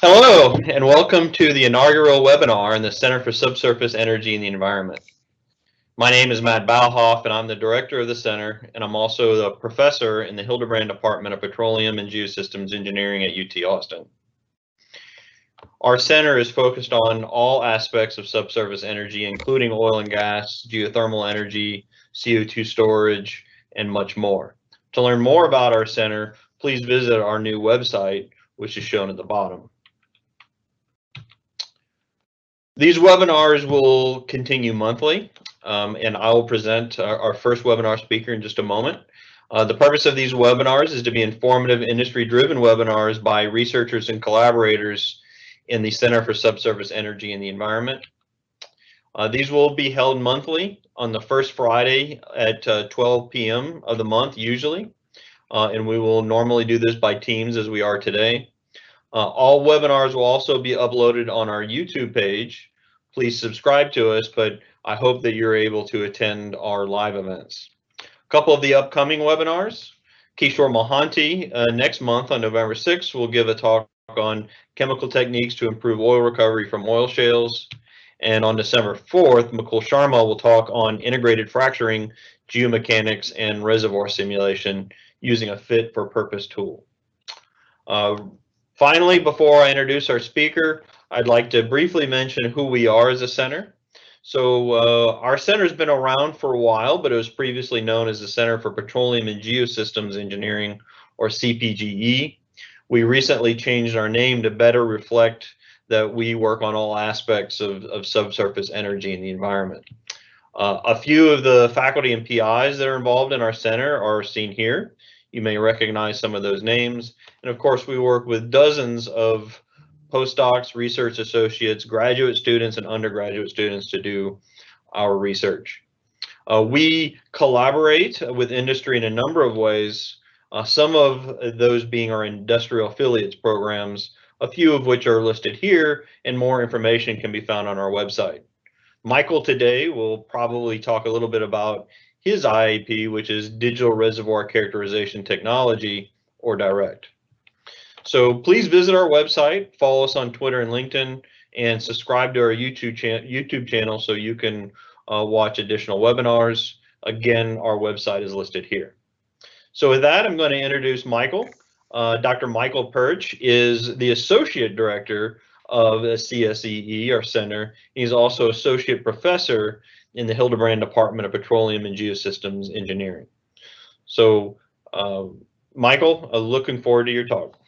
Hello, and welcome to the inaugural webinar in the Center for Subsurface Energy and the Environment. My name is Matt Bauhoff, and I'm the director of the center, and I'm also the professor in the Hildebrand Department of Petroleum and Geosystems Engineering at UT Austin. Our center is focused on all aspects of subsurface energy, including oil and gas, geothermal energy, CO2 storage, and much more. To learn more about our center, please visit our new website, which is shown at the bottom. These webinars will continue monthly, and I will present our first webinar speaker in just a moment. The purpose of these webinars is to be informative, industry-driven webinars by researchers and collaborators in the Center for Subsurface Energy and the Environment. These will be held monthly on the first Friday at 12 p.m. of the month, usually, and we will normally do this by teams as we are today. All webinars will also be uploaded on our YouTube page. Please subscribe to us, but I hope that you're able to attend our live events. A couple of the upcoming webinars. Kishore Mohanty next month on November 6th will give a talk on chemical techniques to improve oil recovery from oil shales. And on December 4th, Mukul Sharma will talk on integrated fracturing, geomechanics, and reservoir simulation using a fit-for-purpose tool. Finally, before I introduce our speaker, I'd like to briefly mention who we are as a center. So our center has been around for a while, but it was previously known as the Center for Petroleum and Geosystems Engineering, or CPGE. We recently changed our name to better reflect that we work on all aspects of subsurface energy and the environment. A few of the faculty and PIs that are involved in our center are seen here. You may recognize some of those names. And of course, we work with dozens of postdocs, research associates, graduate students, and undergraduate students to do our research. We collaborate with industry in a number of ways, some of those being our industrial affiliates programs, a few of which are listed here, and more information can be found on our website. Michael today will probably talk a little bit about his IAP, which is Digital Reservoir Characterization Technology, or DIRECT. So please visit our website, follow us on Twitter and LinkedIn, and subscribe to our YouTube channel so you can watch additional webinars. Again, our website is listed here. So with that, I'm going to introduce Michael. Dr. Michael Pyrcz is the Associate Director of CSEE, our center. He's also Associate Professor in the Hildebrand Department of Petroleum and Geosystems Engineering. So, Michael, looking forward to your talk.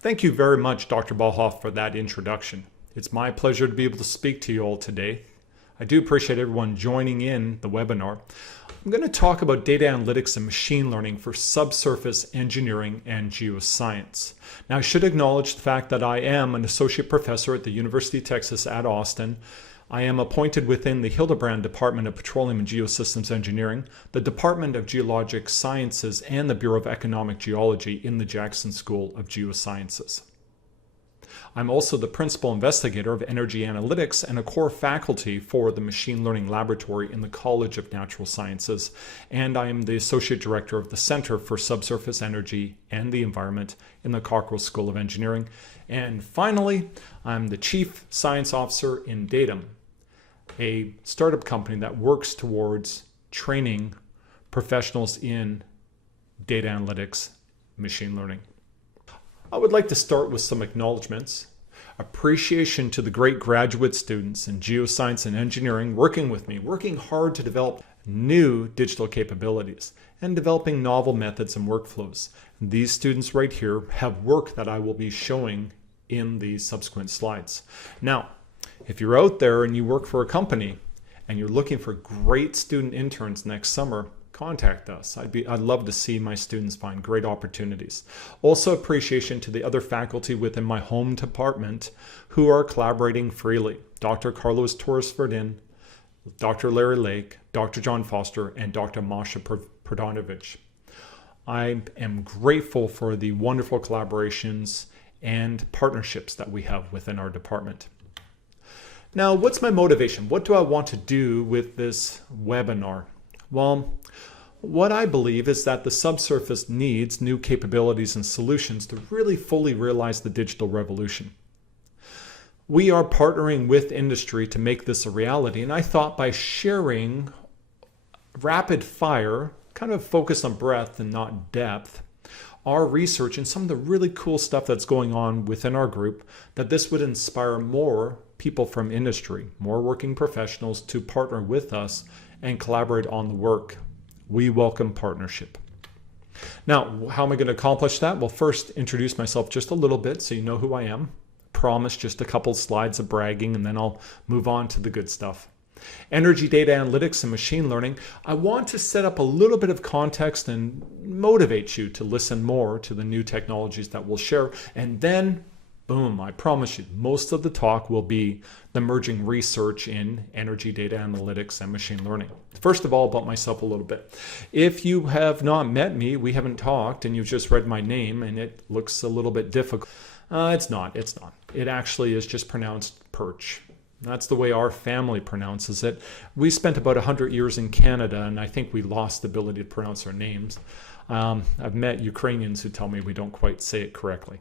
Thank you very much, Dr. Bauhoff, for that introduction. It's my pleasure to be able to speak to you all today. I do appreciate everyone joining in the webinar. I'm going to talk about data analytics and machine learning for subsurface engineering and geoscience. Now, I should acknowledge the fact that I am an associate professor at the University of Texas at Austin. I am appointed within the Hildebrand Department of Petroleum and Geosystems Engineering, the Department of Geologic Sciences, and the Bureau of Economic Geology in the Jackson School of Geosciences. I'm also the principal investigator of energy analytics and a core faculty for the Machine Learning Laboratory in the College of Natural Sciences, and I am the associate director of the Center for Subsurface Energy and the Environment in the Cockrell School of Engineering. And finally, I'm the chief science officer in Datum, a startup company that works towards training professionals in data analytics, machine learning. I would like to start with some acknowledgements. Appreciation to the great graduate students in geoscience and engineering working with me, working hard to develop new digital capabilities and developing novel methods and workflows. And these students right here have work that I will be showing in the subsequent slides. Now, if you're out there and you work for a company and you're looking for great student interns next summer, contact us. I'd love to see my students find great opportunities. Also, appreciation to the other faculty within my home department who are collaborating freely. Dr. Carlos Torres-Verdin, Dr. Larry Lake, Dr. John Foster, and Dr. Masha Prodanovich. I am grateful for the wonderful collaborations and partnerships that we have within our department. Now, what's my motivation? What do I want to do with this webinar? Well, what I believe is that the subsurface needs new capabilities and solutions to really fully realize the digital revolution. We are partnering with industry to make this a reality, and I thought by sharing rapid fire, kind of focused on breadth and not depth, our research and some of the really cool stuff that's going on within our group, that this would inspire more people from industry, more working professionals to partner with us and collaborate on the work. We welcome partnership. Now, how am I going to accomplish that? Well, first, introduce myself just a little bit so you know who I am. Promise just a couple slides of bragging, and then I'll move on to the good stuff. Energy data analytics and machine learning. I want to set up a little bit of context and motivate you to listen more to the new technologies that we'll share. And then, boom, I promise you, most of the talk will be the emerging research in energy data analytics and machine learning. First of all, about myself a little bit. If you have not met me, we haven't talked, and you've just read my name and it looks a little bit difficult. It's not. It actually is just pronounced Pyrcz. That's the way our family pronounces it. We spent about 100 years in Canada, and I think we lost the ability to pronounce our names. I've met Ukrainians who tell me we don't quite say it correctly.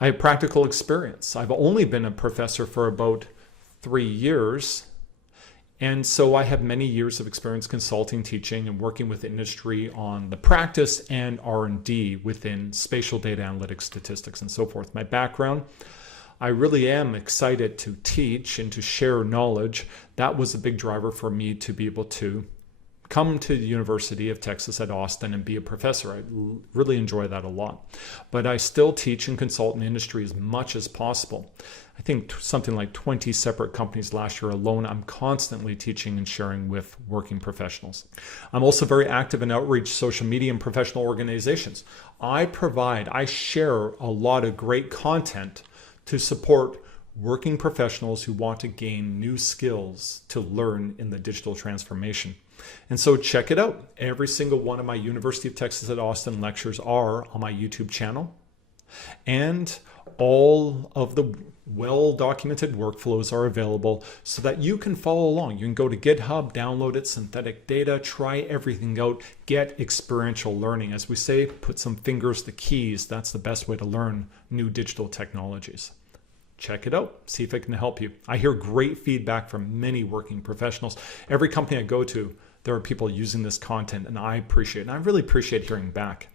I have practical experience. I've only been a professor for about 3 years, and so I have many years of experience consulting, teaching, and working with industry on the practice and R&D within spatial data analytics, statistics, and so forth. My background, I really am excited to teach and to share knowledge. That was a big driver for me to be able to come to the University of Texas at Austin and be a professor. I really enjoy that a lot. But I still teach and consult in industry as much as possible. I think something like 20 separate companies last year alone. I'm constantly teaching and sharing with working professionals. I'm also very active in outreach, social media, and professional organizations. I share a lot of great content to support working professionals who want to gain new skills to learn in the digital transformation. And so check it out. Every single one of my University of Texas at Austin lectures are on my YouTube channel. And all of the well-documented workflows are available so that you can follow along. You can go to GitHub, download it, synthetic data, try everything out, get experiential learning. As we say, put some fingers to keys. That's the best way to learn new digital technologies. Check it out. See if it can help you. I hear great feedback from many working professionals. Every company I go to, there are people using this content, and I appreciate it. And I really appreciate hearing back.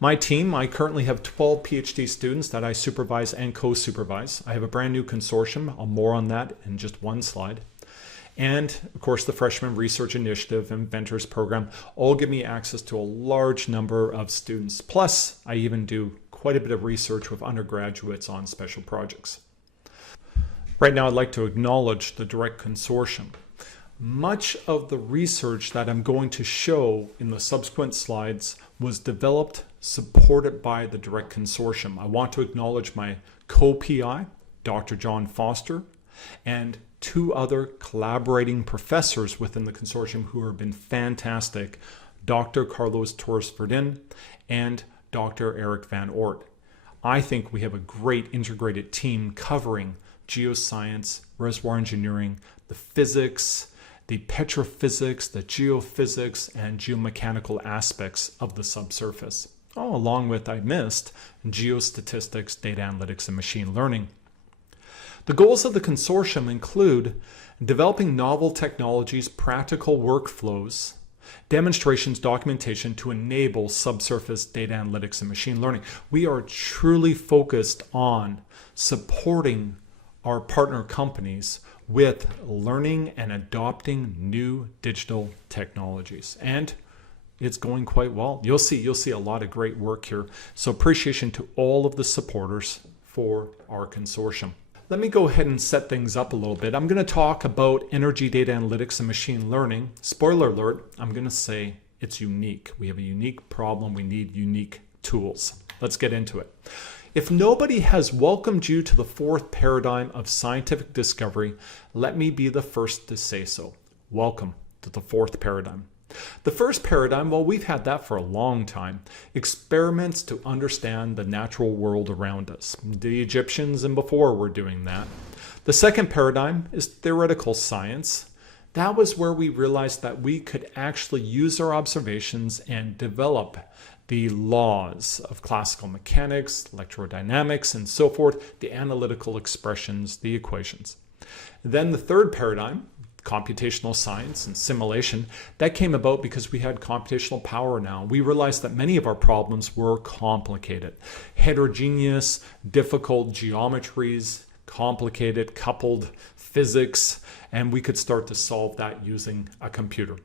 My team, I currently have 12 PhD students that I supervise and co-supervise. I have a brand new consortium. I'll more on that in just one slide. And of course, the Freshman Research Initiative and Ventures Program all give me access to a large number of students. Plus, I even do quite a bit of research with undergraduates on special projects. Right now, I'd like to acknowledge the direct consortium. Much of the research that I'm going to show in the subsequent slides was developed, supported by the direct consortium. I want to acknowledge my co-PI, Dr. John Foster, and 2 other collaborating professors within the consortium who have been fantastic, Dr. Carlos Torres-Verdin and Dr. Eric Van Oort. I think we have a great integrated team covering geoscience, reservoir engineering, the physics, the petrophysics, the geophysics, and geomechanical aspects of the subsurface. Oh, along with, I missed, geostatistics, data analytics, and machine learning. The goals of the consortium include developing novel technologies, practical workflows, demonstrations, documentation to enable subsurface data analytics and machine learning. We are truly focused on supporting our partner companies with learning and adopting new digital technologies. And it's going quite well. You'll see a lot of great work here. So appreciation to all of the supporters for our consortium. Let me go ahead and set things up a little bit. I'm going to talk about energy data analytics and machine learning. Spoiler alert, I'm going to say it's unique. We have a unique problem. We need unique tools. Let's get into it. If nobody has welcomed you to the 4th paradigm of scientific discovery, let me be the first to say so. Welcome to the 4th paradigm. The first paradigm, well, we've had that for a long time. Experiments to understand the natural world around us. The Egyptians and before were doing that. The second paradigm is theoretical science. That was where we realized that we could actually use our observations and develop the laws of classical mechanics, electrodynamics, and so forth, the analytical expressions, the equations. Then the third paradigm, computational science and simulation, that came about because we had computational power now. We realized that many of our problems were complicated, heterogeneous, difficult geometries, complicated, coupled physics, and we could start to solve that using a computer.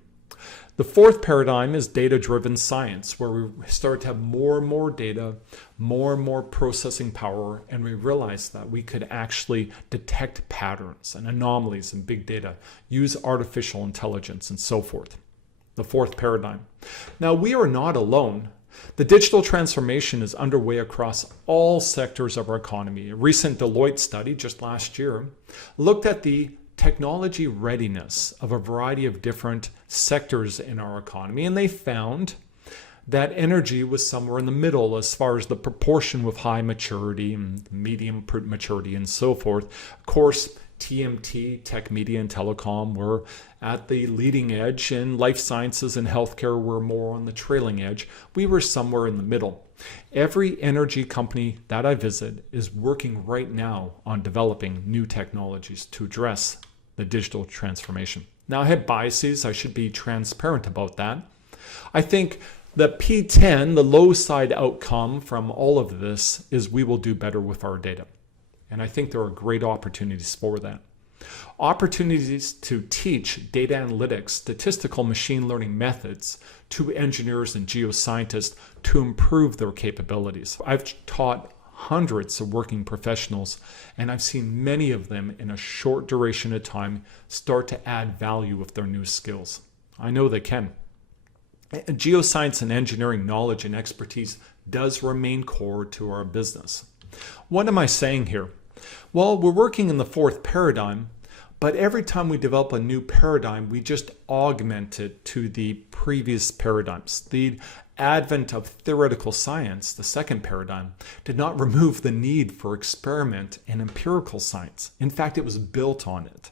The fourth paradigm is data-driven science, where we start to have more and more data, more and more processing power, and we realized that we could actually detect patterns and anomalies in big data, use artificial intelligence, and so forth. The fourth paradigm. Now, we are not alone. The digital transformation is underway across all sectors of our economy. A recent Deloitte study just last year looked at the technology readiness of a variety of different sectors in our economy, and they found that energy was somewhere in the middle as far as the proportion with high maturity and medium maturity and so forth. Of course, TMT, tech, media, and telecom were at the leading edge, and life sciences and healthcare were more on the trailing edge. We were somewhere in the middle. Every energy company that I visit is working right now on developing new technologies to address the digital transformation. Now, I have biases. I should be transparent about that. I think the P10, the low side outcome from all of this, is we will do better with our data. And I think there are great opportunities for that. Opportunities to teach data analytics, statistical machine learning methods to engineers and geoscientists to improve their capabilities. I've taught hundreds of working professionals, and I've seen many of them in a short duration of time start to add value with their new skills. I know they can. Geoscience and engineering knowledge and expertise does remain core to our business. What am I saying here? Well, we're working in the fourth paradigm, but every time we develop a new paradigm, we just augment it to the previous paradigms. The advent of theoretical science, the second paradigm, did not remove the need for experiment and empirical science. In fact, it was built on it.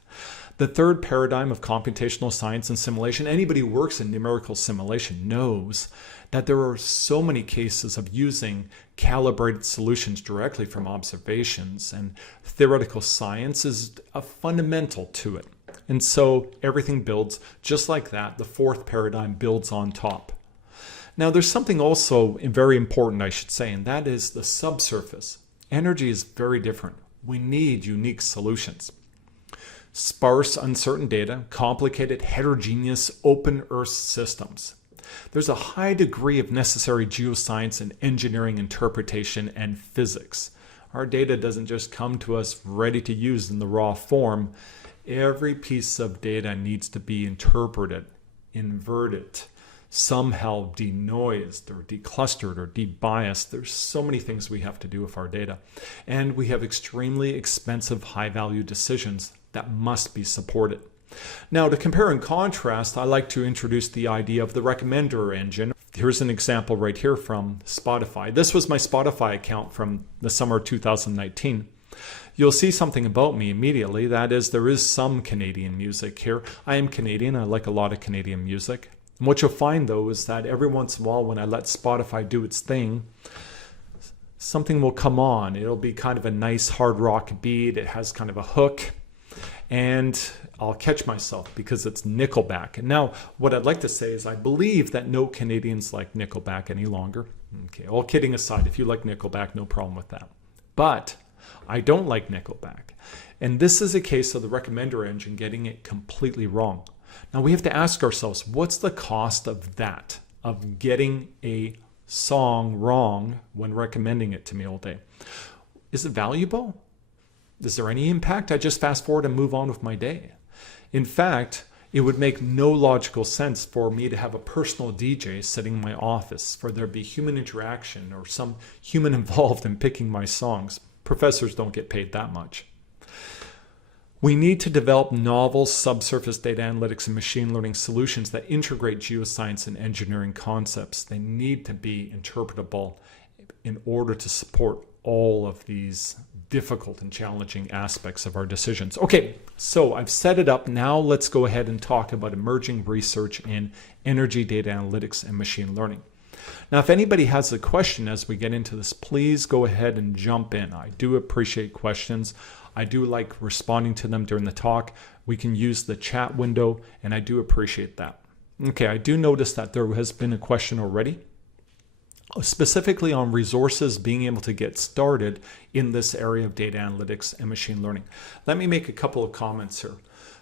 The third paradigm of computational science and simulation, anybody who works in numerical simulation knows that there are so many cases of using calibrated solutions directly from observations, and theoretical science is a fundamental to it. And so everything builds just like that. The fourth paradigm builds on top. Now, there's something also very important, I should say, and that is the subsurface. Energy is very different. We need unique solutions. Sparse, uncertain data, complicated, heterogeneous, open Earth systems. There's a high degree of necessary geoscience and engineering interpretation and physics. Our data doesn't just come to us ready to use in the raw form. Every piece of data needs to be interpreted, inverted, somehow denoised or declustered or debiased. There's so many things we have to do with our data. And we have extremely expensive, high-value decisions that must be supported. Now, to compare and contrast, I like to introduce the idea of the recommender engine. Here's an example right here from Spotify. This was my Spotify account from the summer of 2019. You'll see something about me immediately. That is, there is some Canadian music here. I am Canadian. I like a lot of Canadian music. And what you'll find, though, is that every once in a while when I let Spotify do its thing, something will come on. It'll be kind of a nice hard rock beat. It has kind of a hook. And I'll catch myself because it's Nickelback. And now what I'd like to say is I believe that no Canadians like Nickelback any longer. Okay, all kidding aside, if you like Nickelback, no problem with that. But I don't like Nickelback. And this is a case of the recommender engine getting it completely wrong. Now we have to ask ourselves, what's the cost of that, of getting a song wrong when recommending it to me all day? Is it valuable? Is there any impact? I just fast forward and move on with my day. In fact, it would make no logical sense for me to have a personal DJ sitting in my office, for there to be human interaction or some human involved in picking my songs. Professors don't get paid that much. We need to develop novel subsurface data analytics and machine learning solutions that integrate geoscience and engineering concepts. They need to be interpretable in order to support all of these difficult and challenging aspects of our decisions. Okay, so I've set it up. Now let's go ahead and talk about emerging research in energy data analytics and machine learning. Now, if anybody has a question as we get into this, please go ahead and jump in. I do appreciate questions. I do like responding to them during the talk. We can use the chat window, and I do appreciate that. Okay, I do notice that there has been a question already, specifically on resources being able to get started in this area of data analytics and machine learning. Let me make a couple of comments here.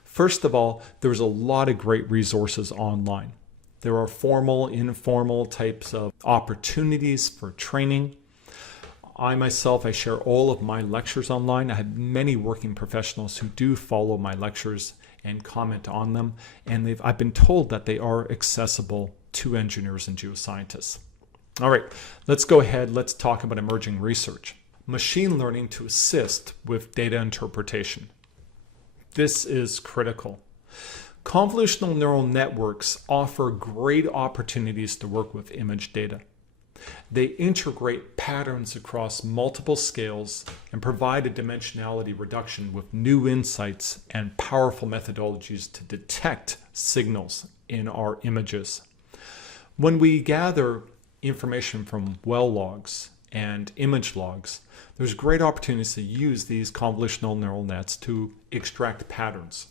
First of all, there's a lot of great resources online. There are formal, informal types of opportunities for training. I myself, I share all of my lectures online. I have many working professionals who do follow my lectures and comment on them, and I've been told that they are accessible to engineers and geoscientists. All right, let's go ahead. Let's talk about emerging research. Machine learning to assist with data interpretation. This is critical. Convolutional neural networks offer great opportunities to work with image data. They integrate patterns across multiple scales and provide a dimensionality reduction with new insights and powerful methodologies to detect signals in our images. When we gather information from well logs and image logs, there's great opportunities to use these convolutional neural nets to extract patterns.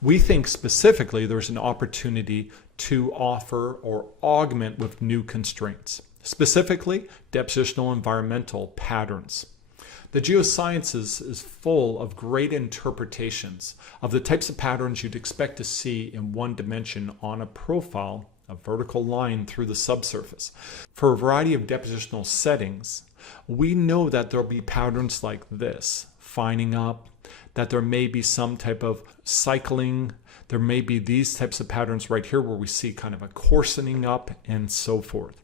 We think specifically there's an opportunity to offer or augment with new constraints, specifically depositional environmental patterns. The geosciences is full of great interpretations of the types of patterns you'd expect to see in one dimension on a profile, a vertical line through the subsurface. For a variety of depositional settings, we know that there'll be patterns like this, fining up, that there may be some type of cycling, there may be these types of patterns right here where we see kind of a coarsening up and so forth.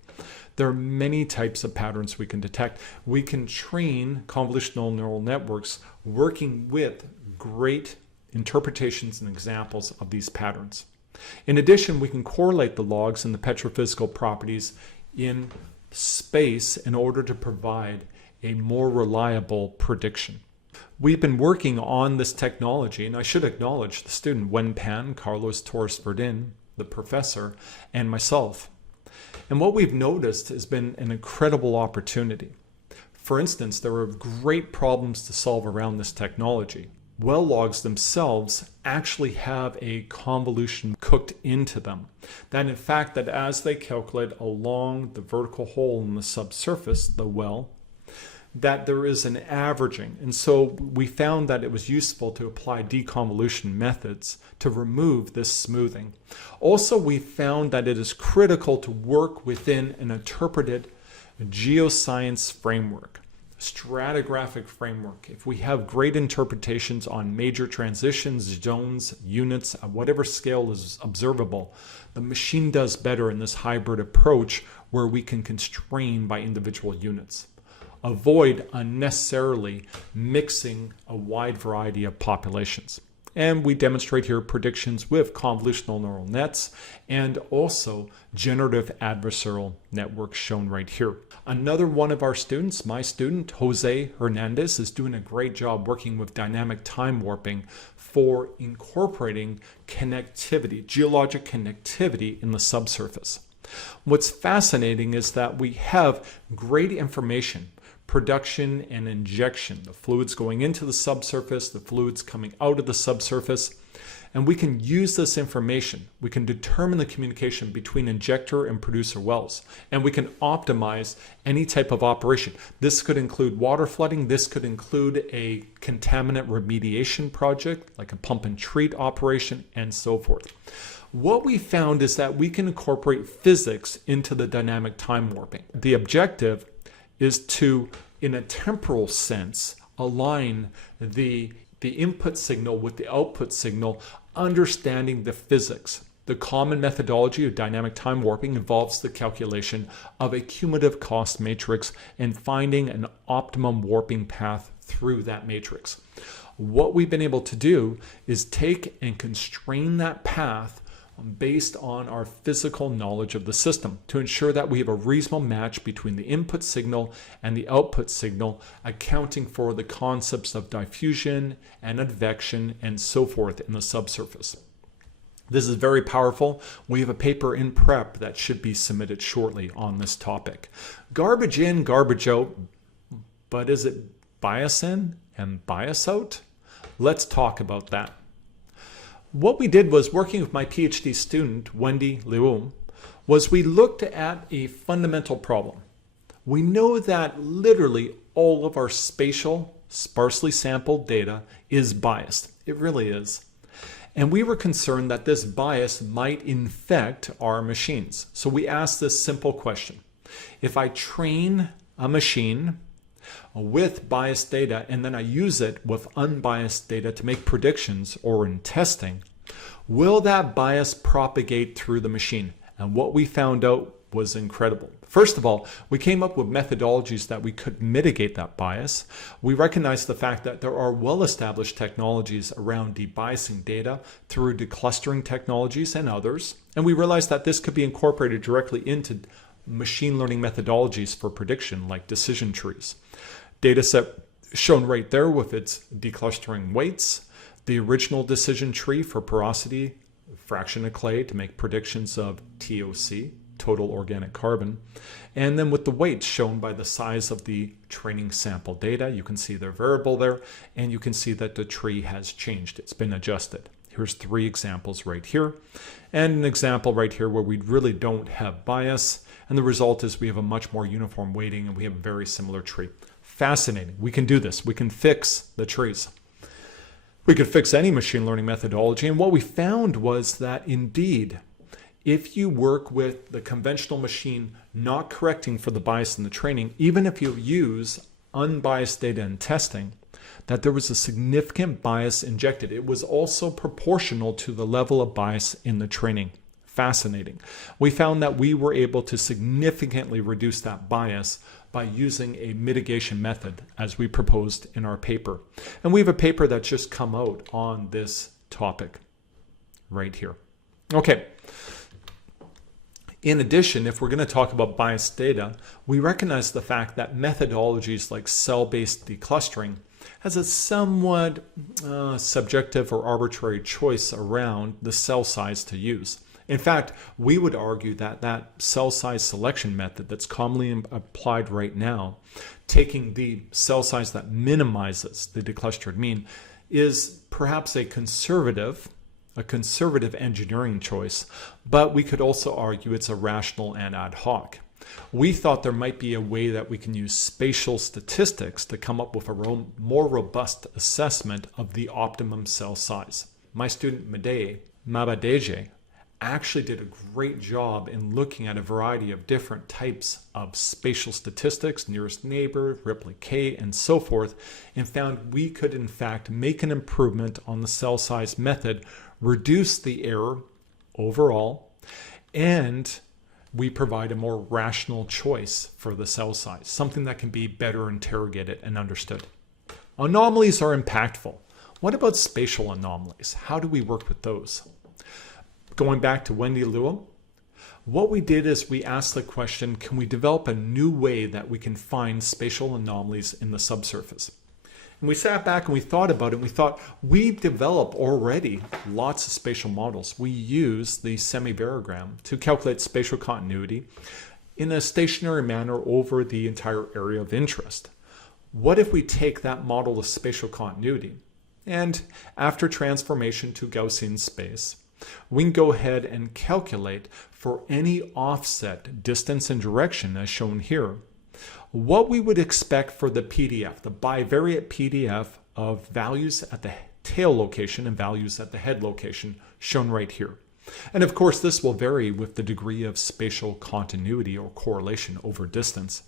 There are many types of patterns we can detect. We can train convolutional neural networks working with great interpretations and examples of these patterns. In addition, we can correlate the logs and the petrophysical properties in space in order to provide a more reliable prediction. We've been working on this technology, and I should acknowledge the student Wen Pan, Carlos Torres Verdin, the professor, and myself. And what we've noticed has been an incredible opportunity. For instance, there are great problems to solve around this technology. Well logs themselves actually have a convolution cooked into them. That in fact, that as they calculate along the vertical hole in the subsurface, the well, that there is an averaging. And so we found that it was useful to apply deconvolution methods to remove this smoothing. Also, we found that it is critical to work within an interpreted geoscience framework, stratigraphic framework. If we have great interpretations on major transitions, zones, units, at whatever scale is observable, the machine does better in this hybrid approach where we can constrain by individual units. Avoid unnecessarily mixing a wide variety of populations. And we demonstrate here predictions with convolutional neural nets and also generative adversarial networks shown right here. Another one of our students, my student, Jose Hernandez, is doing a great job working with dynamic time warping for incorporating connectivity, geologic connectivity in the subsurface. What's fascinating is that we have great information, production and injection, the fluids going into the subsurface, the fluids coming out of the subsurface, and we can use this information. We can determine the communication between injector and producer wells, and we can optimize any type of operation. This could include water flooding. This could include a contaminant remediation project, like a pump and treat operation, and so forth. What we found is that we can incorporate physics into the dynamic time warping. The objective is to, in a temporal sense, align the input signal with the output signal, understanding the physics. The common methodology of dynamic time warping involves the calculation of a cumulative cost matrix and finding an optimum warping path through that matrix. What we've been able to do is take and constrain that path based on our physical knowledge of the system to ensure that we have a reasonable match between the input signal and the output signal, accounting for the concepts of diffusion and advection and so forth in the subsurface. This is very powerful. We have a paper in prep that should be submitted shortly on this topic. Garbage in, garbage out, but is it bias in and bias out? Let's talk about that. What we did was, working with my PhD student, Wendy Liu, was we looked at a fundamental problem. We know that literally all of our spatial, sparsely sampled data is biased. It really is. And we were concerned that this bias might infect our machines. So we asked this simple question. If I train a machine with biased data and then I use it with unbiased data to make predictions or in testing, will that bias propagate through the machine? And what we found out was incredible. First of all, we came up with methodologies that we could mitigate that bias. We recognized the fact that there are well-established technologies around debiasing data through declustering technologies and others. And we realized that this could be incorporated directly into machine learning methodologies for prediction, like decision trees. Dataset shown right there with its declustering weights, the original decision tree for porosity, fraction of clay to make predictions of TOC, total organic carbon, and then with the weights shown by the size of the training sample data. You can see their variable there, and you can see that the tree has changed. It's been adjusted. Here's 3 examples right here, and an example right here where we really don't have bias, and the result is we have a much more uniform weighting and we have a very similar tree. Fascinating. We can do this. We can fix the trees. We could fix any machine learning methodology, and what we found was that indeed, if you work with the conventional machine not correcting for the bias in the training, even if you use unbiased data in testing, that there was a significant bias injected. It was also proportional to the level of bias in the training. Fascinating. We found that we were able to significantly reduce that bias by using a mitigation method as we proposed in our paper. And we have a paper that's just come out on this topic right here. Okay. In addition, if we're going to talk about biased data, we recognize the fact that methodologies like cell-based declustering has a somewhat subjective or arbitrary choice around the cell size to use. In fact, we would argue that that cell size selection method that's commonly applied right now, taking the cell size that minimizes the declustered mean, is perhaps a conservative engineering choice, but we could also argue it's a rational and ad hoc. We thought there might be a way that we can use spatial statistics to come up with a more robust assessment of the optimum cell size. My student Mabadeje actually did a great job in looking at a variety of different types of spatial statistics, nearest neighbor, replicate, and so forth, and found we could in fact make an improvement on the cell size method, reduce the error overall, and we provide a more rational choice for the cell size, something that can be better interrogated and understood. Anomalies are impactful. What about spatial anomalies? How do we work with those? Going back to Wendy Liu, what we did is we asked the question, can we develop a new way that we can find spatial anomalies in the subsurface? And we sat back and we thought about it, and we thought, we develop already lots of spatial models. We use the semi-variogram to calculate spatial continuity in a stationary manner over the entire area of interest. What if we take that model of spatial continuity, and after transformation to Gaussian space, we can go ahead and calculate for any offset distance and direction as shown here, what we would expect for the PDF, the bivariate PDF of values at the tail location and values at the head location shown right here. And of course, this will vary with the degree of spatial continuity or correlation over distance.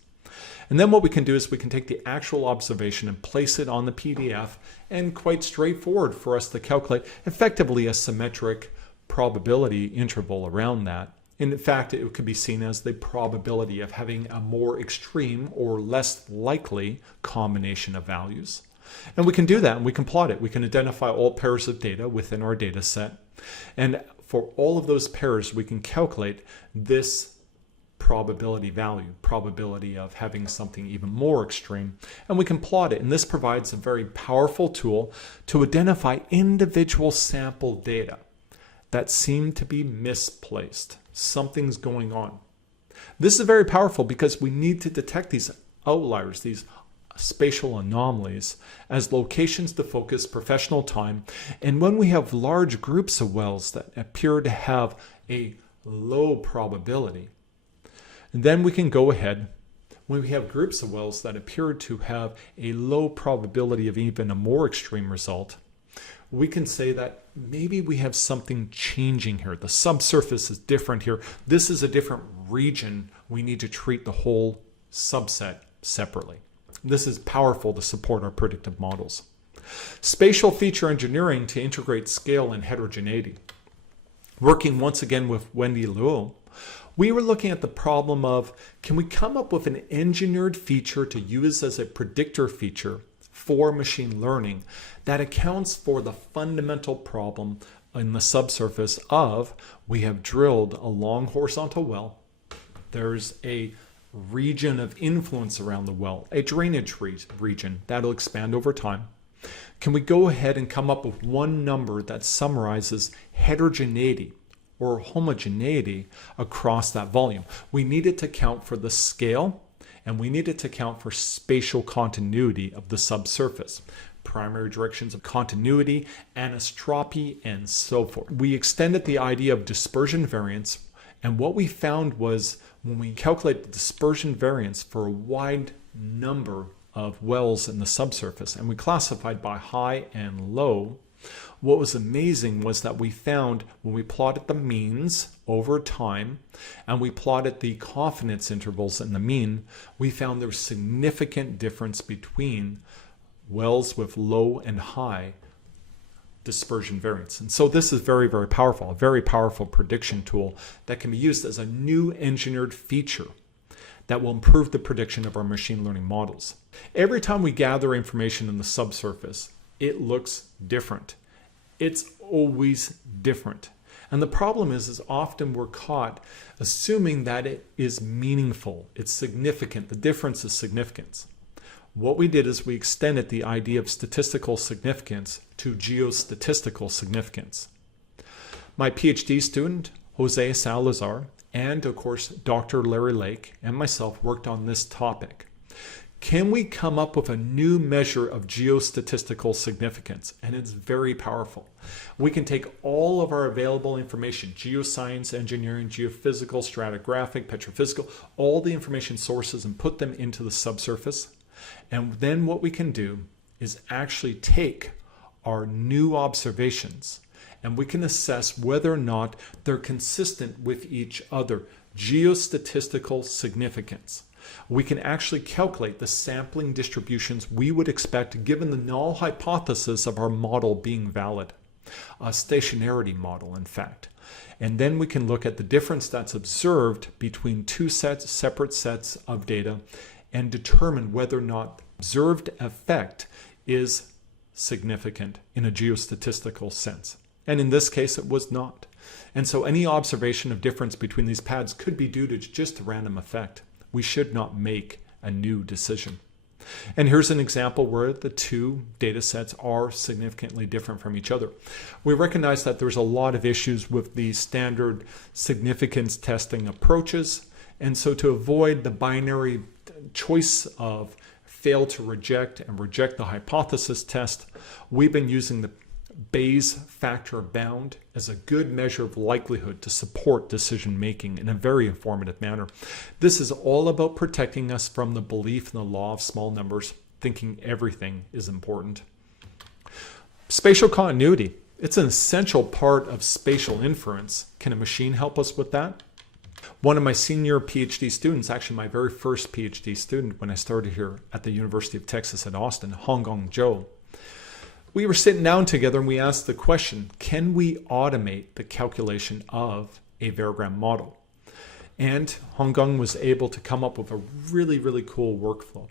And then what we can do is we can take the actual observation and place it on the PDF, and quite straightforward for us to calculate effectively a symmetric probability interval around that. In fact, it could be seen as the probability of having a more extreme or less likely combination of values. And we can do that and we can plot it. We can identify all pairs of data within our data set. And for all of those pairs, we can calculate this probability value, probability of having something even more extreme, and we can plot it. And this provides a very powerful tool to identify individual sample data that seem to be misplaced. Something's going on. This is very powerful because we need to detect these outliers, these spatial anomalies, as locations to focus professional time. And when we have large groups of wells that appear to have a low probability, then we can go ahead, when we have groups of wells that appear to have a low probability of even a more extreme result, we can say that maybe we have something changing here. The subsurface is different here. This is a different region. We need to treat the whole subset separately. This is powerful to support our predictive models. Spatial feature engineering to integrate scale and heterogeneity. Working once again with Wendy Lall, we were looking at the problem of, can we come up with an engineered feature to use as a predictor feature for machine learning that accounts for the fundamental problem in the subsurface of, we have drilled a long horizontal well, there's a region of influence around the well, a drainage region that'll expand over time. Can we go ahead and come up with one number that summarizes heterogeneity or homogeneity across that volume? We need it to account for the scale, and we need it to account for spatial continuity of the subsurface, primary directions of continuity, anisotropy, and so forth. We extended the idea of dispersion variance, and what we found was when we calculate the dispersion variance for a wide number of wells in the subsurface, and we classified by high and low, what was amazing was that we found when we plotted the means over time and we plotted the confidence intervals in the mean, we found there was significant difference between wells with low and high dispersion variance. And so this is very, very powerful, a very powerful prediction tool that can be used as a new engineered feature that will improve the prediction of our machine learning models. Every time we gather information in the subsurface, it looks different. It's always different. And the problem is often we're caught assuming that it is meaningful, it's significant, the difference is significance. What we did is we extended the idea of statistical significance to geostatistical significance. My PhD student, Jose Salazar, and of course Dr. Larry Lake and myself worked on this topic. Can we come up with a new measure of geostatistical significance? And it's very powerful. We can take all of our available information, geoscience, engineering, geophysical, stratigraphic, petrophysical, all the information sources, and put them into the subsurface. And then what we can do is actually take our new observations and we can assess whether or not they're consistent with each other. Geostatistical significance. We can actually calculate the sampling distributions we would expect given the null hypothesis of our model being valid. A stationarity model, in fact. And then we can look at the difference that's observed between two separate sets of data and determine whether or not observed effect is significant in a geostatistical sense. And in this case, it was not. And so any observation of difference between these pads could be due to just a random effect. We should not make a new decision. And here's an example where the two data sets are significantly different from each other. We recognize that there's a lot of issues with the standard significance testing approaches. And so to avoid the binary choice of fail to reject and reject the hypothesis test, we've been using the Bayes factor bound as a good measure of likelihood to support decision making in a very informative manner. This is all about protecting us from the belief in the law of small numbers, thinking everything is important. Spatial continuity. It's an essential part of spatial inference. Can a machine help us with that? One of my senior PhD students, actually my very first PhD student when I started here at the University of Texas at Austin, Honggong Zhou, we were sitting down together and we asked the question, can we automate the calculation of a variogram model? And Honggong was able to come up with a really, really cool workflow.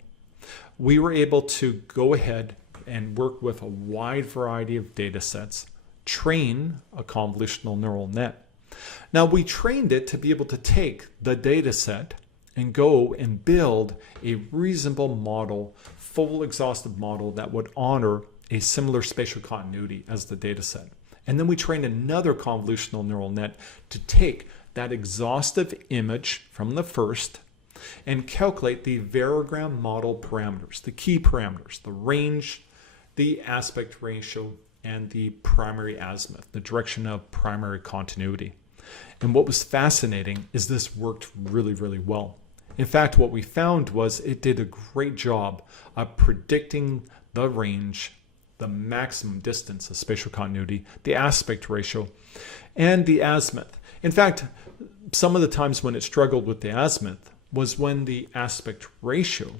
We were able to go ahead and work with a wide variety of data sets, train a convolutional neural net. Now we trained it to be able to take the data set and go and build a reasonable model, full exhaustive model that would honor a similar spatial continuity as the data set. And then we trained another convolutional neural net to take that exhaustive image from the first and calculate the variogram model parameters, the key parameters, the range, the aspect ratio, and the primary azimuth, the direction of primary continuity. And what was fascinating is this worked really, really well. In fact, what we found was it did a great job of predicting the range, the maximum distance of spatial continuity, the aspect ratio, and the azimuth. In fact, some of the times when it struggled with the azimuth was when the aspect ratio,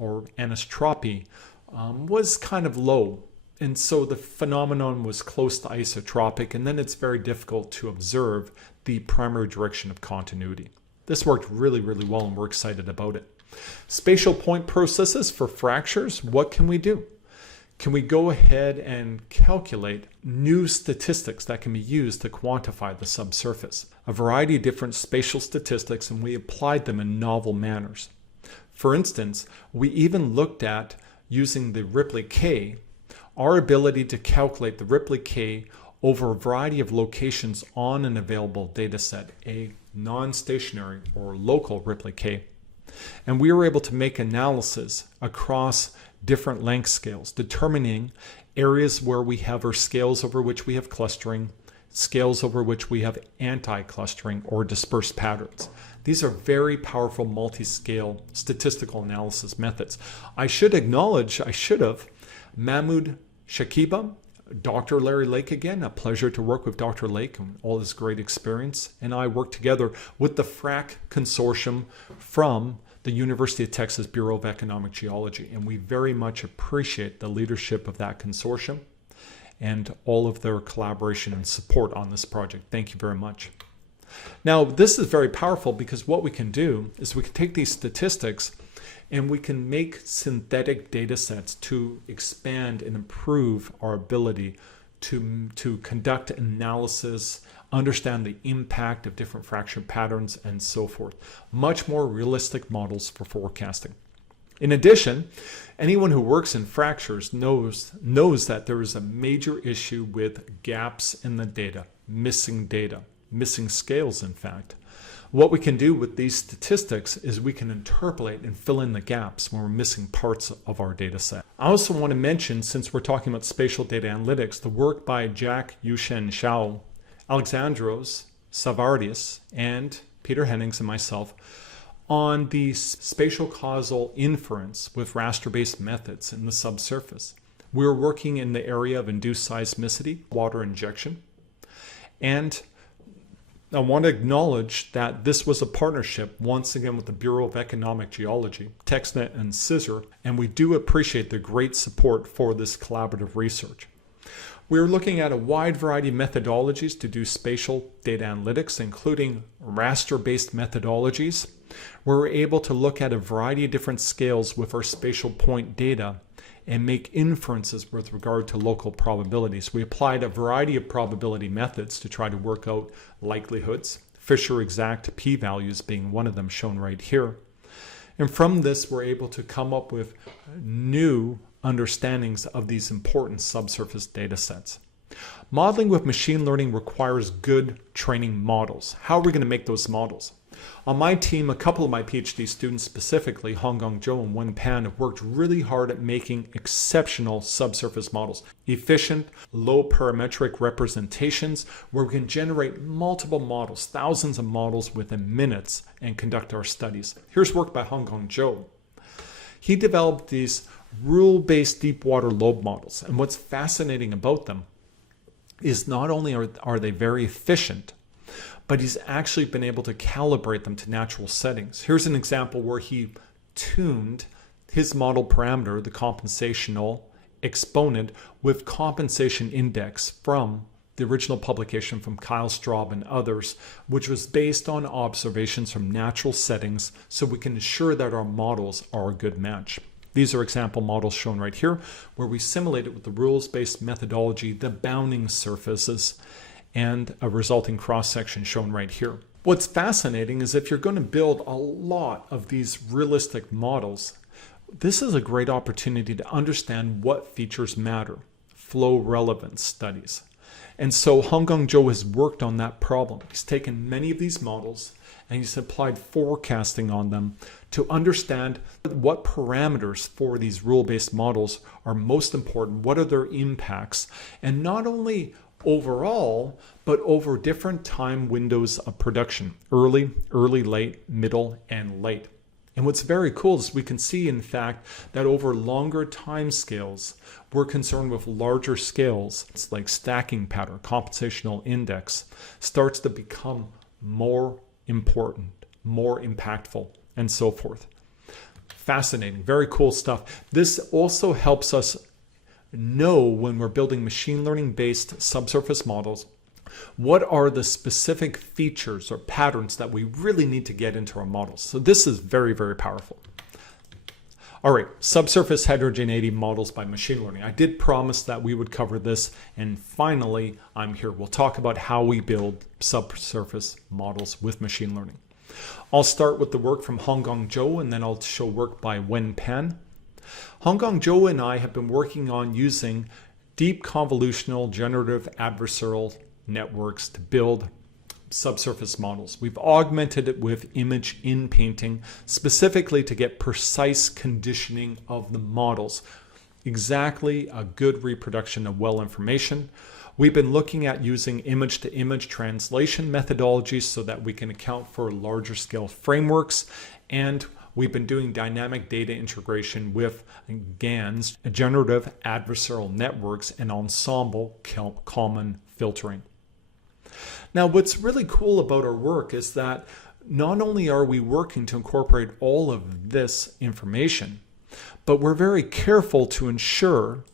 or anisotropy, was kind of low. And so the phenomenon was close to isotropic, and then it's very difficult to observe the primary direction of continuity. This worked really, really well, and we're excited about it. Spatial point processes for fractures, what can we do? Can we go ahead and calculate new statistics that can be used to quantify the subsurface? A variety of different spatial statistics, and we applied them in novel manners. For instance, we even looked at using the Ripley K, our ability to calculate the Ripley K over a variety of locations on an available data set, a non-stationary or local Ripley K. And we were able to make analysis across different length scales, determining areas where we have, or scales over which we have clustering, scales over which we have anti-clustering or dispersed patterns. These are very powerful multi-scale statistical analysis methods. I should have, Mahmoud Shakiba, Dr. Larry Lake again, a pleasure to work with Dr. Lake and all his great experience, and I worked together with the FRAC consortium from the University of Texas Bureau of Economic Geology, and we very much appreciate the leadership of that consortium and all of their collaboration and support on this project. Thank you very much. Now, this is very powerful because what we can do is we can take these statistics and we can make synthetic data sets to expand and improve our ability to conduct analysis, understand the impact of different fracture patterns, and so forth. Much more realistic models for forecasting. In addition, anyone who works in fractures knows that there is a major issue with gaps in the data, missing scales, in fact. What we can do with these statistics is we can interpolate and fill in the gaps when we're missing parts of our data set. I also want to mention, since we're talking about spatial data analytics, the work by Jack Yushen Shao, Alexandros Savardias, and Peter Hennings and myself on the spatial causal inference with raster-based methods in the subsurface. We were working in the area of induced seismicity, water injection, and I want to acknowledge that this was a partnership, once again, with the Bureau of Economic Geology, TextNet, and CISR, and we do appreciate the great support for this collaborative research. We're looking at a wide variety of methodologies to do spatial data analytics, including raster-based methodologies. We're able to look at a variety of different scales with our spatial point data and make inferences with regard to local probabilities. We applied a variety of probability methods to try to work out likelihoods, Fisher exact p-values being one of them shown right here. And from this, we're able to come up with new understandings of these important subsurface data sets. Modeling with machine learning requires good training models. How are we going to make those models? On my team, a couple of my PhD students, specifically Honggong Zhou and Wen Pan, have worked really hard at making exceptional subsurface models. Efficient, low parametric representations where we can generate multiple models, thousands of models within minutes, and conduct our studies. Here's work by Honggong Zhou. He developed these rule-based deep water lobe models. And what's fascinating about them is not only are they very efficient, but he's actually been able to calibrate them to natural settings. Here's an example where he tuned his model parameter, the compensational exponent, with compensation index from the original publication from Kyle Straub and others, which was based on observations from natural settings, so we can ensure that our models are a good match. These are example models shown right here, where we simulated with the rules-based methodology the bounding surfaces and a resulting cross-section shown right here. What's fascinating is if you're going to build a lot of these realistic models, this is a great opportunity to understand what features matter, flow relevance studies. And so Honggang Zhou has worked on that problem. He's taken many of these models and he's applied forecasting on them to understand what parameters for these rule-based models are most important, what are their impacts, and not only overall, but over different time windows of production, early, late, middle, and late. And what's very cool is we can see, in fact, that over longer time scales, we're concerned with larger scales. It's like stacking pattern, compensational index, starts to become more important, more impactful, and so forth. Fascinating, very cool stuff. This also helps us know when we're building machine learning based subsurface models, what are the specific features or patterns that we really need to get into our models. So this is very, very powerful. All right, subsurface heterogeneity models by machine learning. I did promise that we would cover this, and finally I'm here. We'll talk about how we build subsurface models with machine learning. I'll start with the work from Honggang Zhou, and then I'll show work by Wen Pan. Honggang Zhou and I have been working on using deep convolutional generative adversarial networks to build subsurface models. We've augmented it with image in painting, specifically to get precise conditioning of the models. Exactly a good reproduction of well information. We've been looking at using image-to-image translation methodologies so that we can account for larger scale frameworks, and we've been doing dynamic data integration with GANs, generative adversarial networks, and ensemble common filtering. Now, what's really cool about our work is that not only are we working to incorporate all of this information, but we're very careful to ensure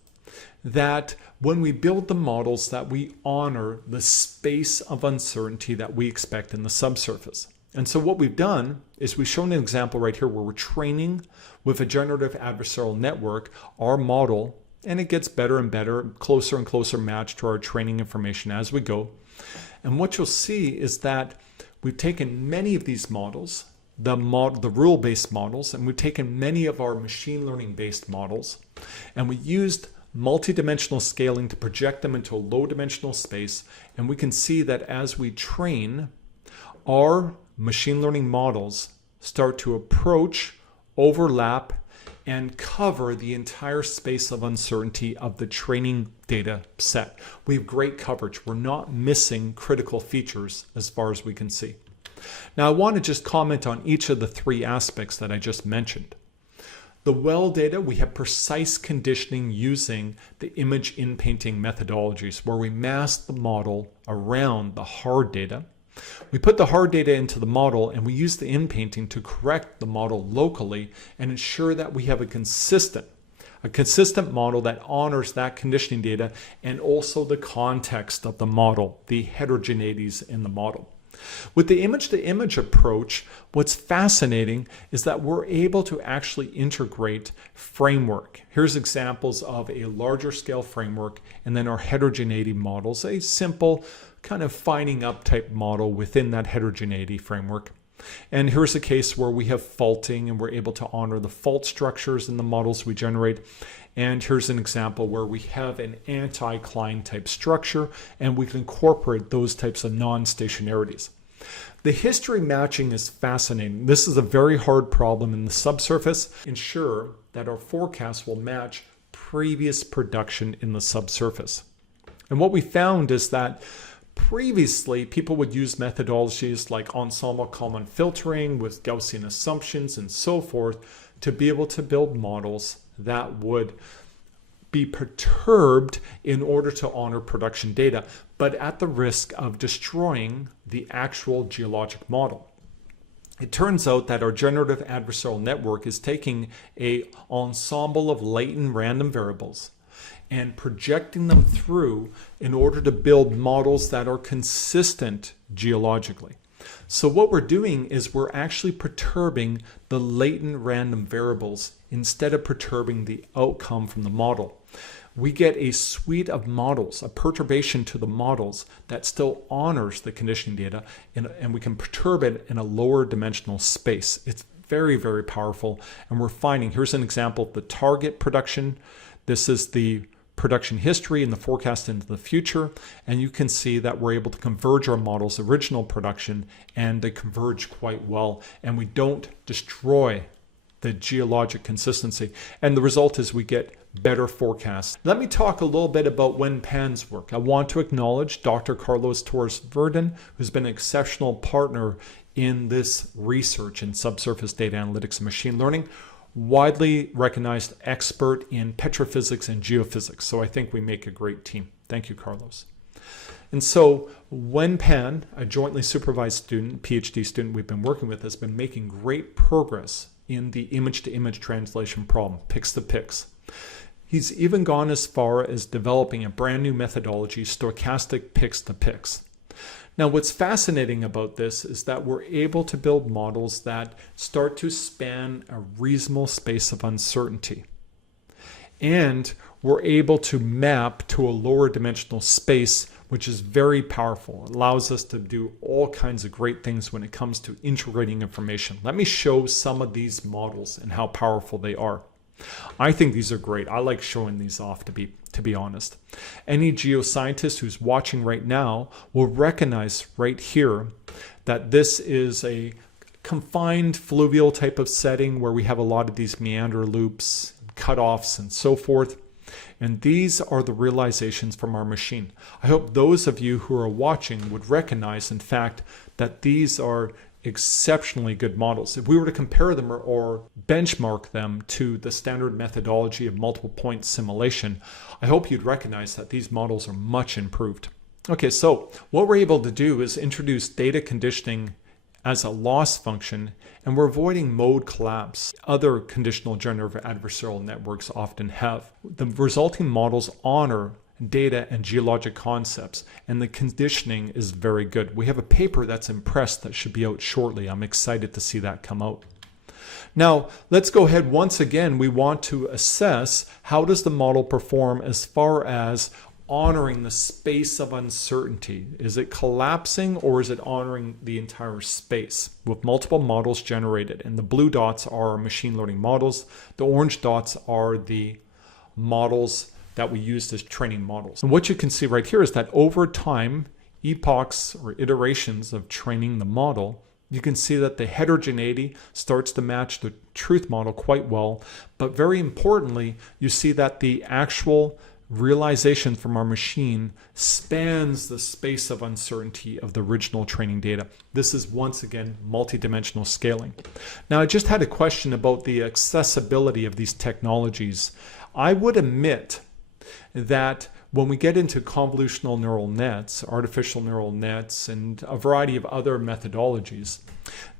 that when we build the models that we honor the space of uncertainty that we expect in the subsurface. And so what we've done is we've shown an example right here where we're training with a generative adversarial network our model, and it gets better and better, closer and closer match to our training information as we go. And what you'll see is that we've taken many of these models, the rule-based models, and we've taken many of our machine learning-based models, and we used multidimensional scaling to project them into a low-dimensional space. And we can see that as we train, our machine learning models start to approach, overlap, and cover the entire space of uncertainty of the training data set. We have great coverage. We're not missing critical features as far as we can see. Now, I want to just comment on each of the three aspects that I just mentioned. The well data, we have precise conditioning using the image in painting methodologies where we mask the model around the hard data. We put the hard data into the model and we use the in-painting to correct the model locally and ensure that we have a consistent model that honors that conditioning data and also the context of the model, the heterogeneities in the model. With the image-to-image approach, what's fascinating is that we're able to actually integrate framework. Here's examples of a larger scale framework and then our heterogeneity models, a simple kind of fining up type model within that heterogeneity framework. And here's a case where we have faulting and we're able to honor the fault structures in the models we generate. And here's an example where we have an anti-Klein type structure and we can incorporate those types of non-stationarities. The history matching is fascinating. This is a very hard problem in the subsurface. Ensure that our forecasts will match previous production in the subsurface. And what we found is that previously, people would use methodologies like ensemble common filtering with Gaussian assumptions and so forth to be able to build models that would be perturbed in order to honor production data, but at the risk of destroying the actual geologic model. It turns out that our generative adversarial network is taking an ensemble of latent random variables and projecting them through in order to build models that are consistent geologically. So what we're doing is we're actually perturbing the latent random variables instead of perturbing the outcome from the model. We get a suite of models, a perturbation to the models that still honors the conditioning data, and we can perturb it in a lower dimensional space. It's very, very powerful. And we're finding, here's an example of the target production. This is the production history and the forecast into the future. And you can see that we're able to converge our models' original production, and they converge quite well. And we don't destroy the geologic consistency. And the result is we get better forecasts. Let me talk a little bit about when PANs work. I want to acknowledge Dr. Carlos Torres-Verdun, who's been an exceptional partner in this research in subsurface data analytics and machine learning, widely recognized expert in petrophysics and geophysics. So I think we make a great team. Thank you, Carlos. And so WenPan, a jointly supervised student, PhD student we've been working with, has been making great progress in the image-to-image translation problem, Pyrcz to Pyrcz. He's even gone as far as developing a brand new methodology, stochastic Pyrcz to Pyrcz. Now, what's fascinating about this is that we're able to build models that start to span a reasonable space of uncertainty. And we're able to map to a lower dimensional space, which is very powerful. It allows us to do all kinds of great things when it comes to integrating information. Let me show some of these models and how powerful they are. I think these are great. I like showing these off, to be honest. Any geoscientist who's watching right now will recognize right here that this is a confined fluvial type of setting where we have a lot of these meander loops, cutoffs, and so forth. And these are the realizations from our machine. I hope those of you who are watching would recognize, in fact, that these are exceptionally good models. If we were to compare them or benchmark them to the standard methodology of multiple point simulation, I hope you'd recognize that these models are much improved. Okay, so what we're able to do is introduce data conditioning as a loss function, and we're avoiding mode collapse. Other conditional generative adversarial networks often have. The resulting models honor data and geologic concepts, and the conditioning is very good. We have a paper that's impressed that should be out shortly. I'm excited to see that come out. Now, let's go ahead once again. We want to assess how does the model perform as far as honoring the space of uncertainty. Is it collapsing or is it honoring the entire space with multiple models generated? And the blue dots are machine learning models. The orange dots are the models that we used as training models. And what you can see right here is that over time, epochs or iterations of training the model, you can see that the heterogeneity starts to match the truth model quite well. But very importantly, you see that the actual realization from our machine spans the space of uncertainty of the original training data. This is once again multidimensional scaling. Now, I just had a question about the accessibility of these technologies. I would admit that when we get into convolutional neural nets, artificial neural nets, and a variety of other methodologies,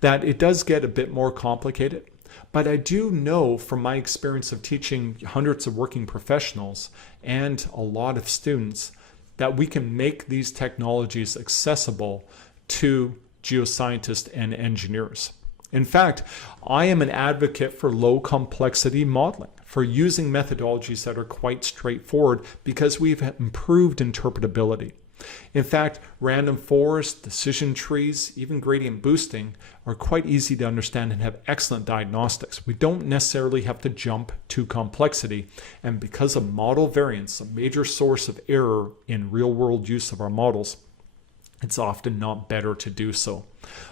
that it does get a bit more complicated. But I do know from my experience of teaching hundreds of working professionals and a lot of students that we can make these technologies accessible to geoscientists and engineers. In fact, I am an advocate for low complexity modeling, for using methodologies that are quite straightforward because we've improved interpretability. In fact, random forests, decision trees, even gradient boosting are quite easy to understand and have excellent diagnostics. We don't necessarily have to jump to complexity. And because of model variance, a major source of error in real-world use of our models, it's often not better to do so.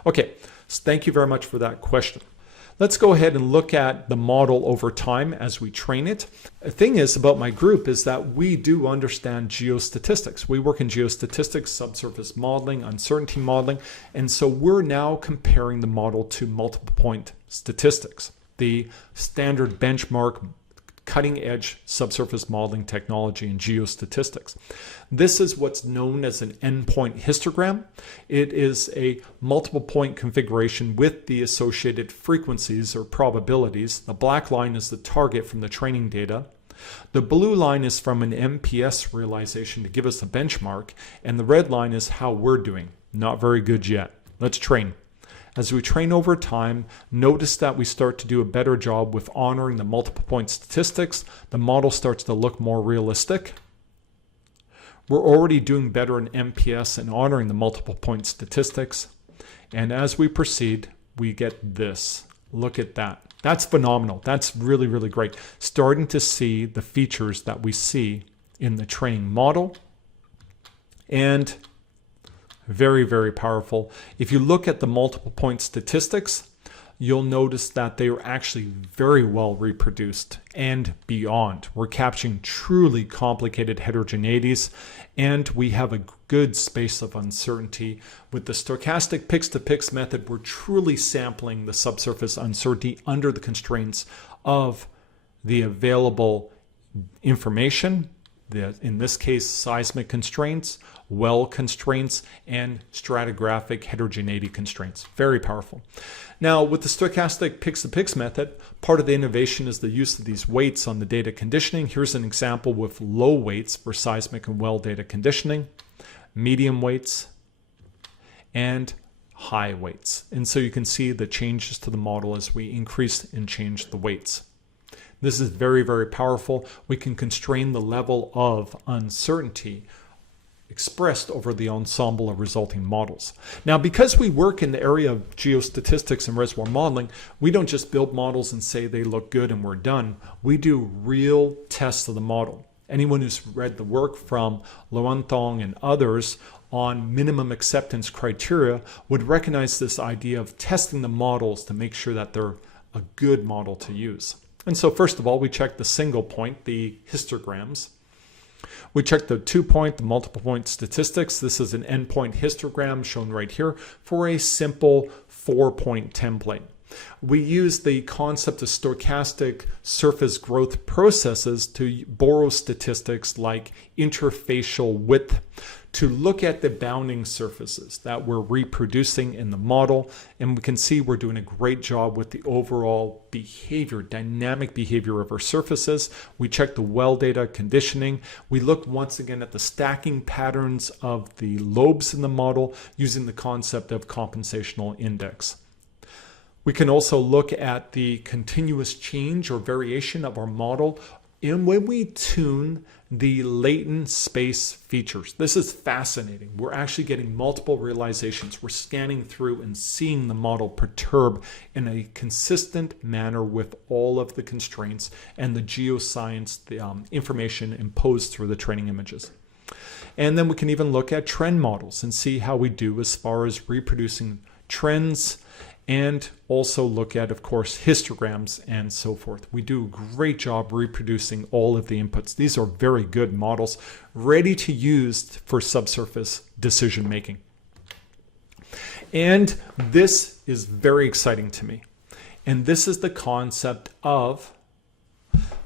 Okay, so thank you very much for that question. Let's go ahead and look at the model over time as we train it. The thing is about my group is that we do understand geostatistics. We work in geostatistics, subsurface modeling, uncertainty modeling, and so we're now comparing the model to multiple point statistics, the standard benchmark cutting-edge subsurface modeling technology in geostatistics. This is what's known as an endpoint histogram. It is a multiple point configuration with the associated frequencies or probabilities. The black line is the target from the training data. The blue line is from an MPS realization to give us a benchmark, and the red line is how we're doing. Not very good yet. Let's train. As we train over time, notice that we start to do a better job with honoring the multiple point statistics. The model starts to look more realistic. We're already doing better in MPS and honoring the multiple point statistics. And as we proceed, we get this. Look at that. That's phenomenal. That's really, really great. Starting to see the features that we see in the training model. And very, very powerful. If you look at the multiple point statistics, you'll notice that they are actually very well reproduced and beyond. We're capturing truly complicated heterogeneities, and we have a good space of uncertainty. With the stochastic Pyrcz method, we're truly sampling the subsurface uncertainty under the constraints of the available information, in this case, seismic constraints, well constraints, and stratigraphic heterogeneity constraints. Very powerful. Now, with the stochastic Pyrcz method, part of the innovation is the use of these weights on the data conditioning. Here's an example with low weights for seismic and well data conditioning, medium weights, and high weights. And so you can see the changes to the model as we increase and change the weights. This is very, very powerful. We can constrain the level of uncertainty expressed over the ensemble of resulting models. Now, because we work in the area of geostatistics and reservoir modeling, we don't just build models and say they look good and we're done. We do real tests of the model. Anyone who's read the work from Lowenthal and others on minimum acceptance criteria would recognize this idea of testing the models to make sure that they're a good model to use. And so first of all, we check the single point, the histograms. We check the 2-point, the multiple point statistics. This is an endpoint histogram shown right here for a simple 4-point template. We use the concept of stochastic surface growth processes to borrow statistics like interfacial width to look at the bounding surfaces that we're reproducing in the model. And we can see we're doing a great job with the overall behavior, dynamic behavior of our surfaces. We check the well data conditioning. We look once again at the stacking patterns of the lobes in the model using the concept of compensational index. We can also look at the continuous change or variation of our model and when we tune the latent space features. This is fascinating. We're actually getting multiple realizations. We're scanning through and seeing the model perturb in a consistent manner with all of the constraints and the geoscience, the information imposed through the training images. And then we can even look at trend models and see how we do as far as reproducing trends, and also look at, of course, histograms and so forth. We do a great job reproducing all of the inputs. These are very good models, ready to use for subsurface decision making. And this is very exciting to me. And this is the concept of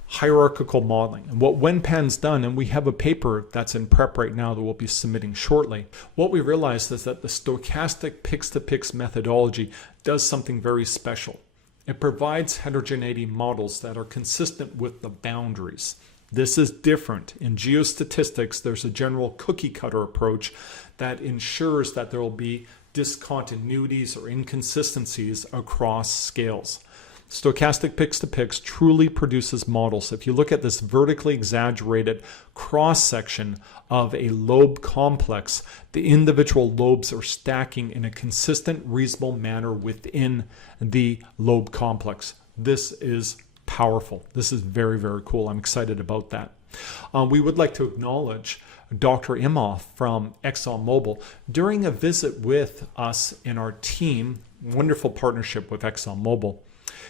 hierarchical modeling. And what Wenpan's done, and we have a paper that's in prep right now that we'll be submitting shortly, what we realized is that the stochastic Pyrcz methodology does something very special. It provides heterogeneity models that are consistent with the boundaries. This is different. In geostatistics, there's a general cookie cutter approach that ensures that there will be discontinuities or inconsistencies across scales. Stochastic Pyrcz truly produces models. If you look at this vertically exaggerated cross-section of a lobe complex, the individual lobes are stacking in a consistent, reasonable manner within the lobe complex. This is powerful. This is very, very cool. I'm excited about that. We would like to acknowledge Dr. Imhoff from ExxonMobil. During a visit with us and our team, wonderful partnership with ExxonMobil,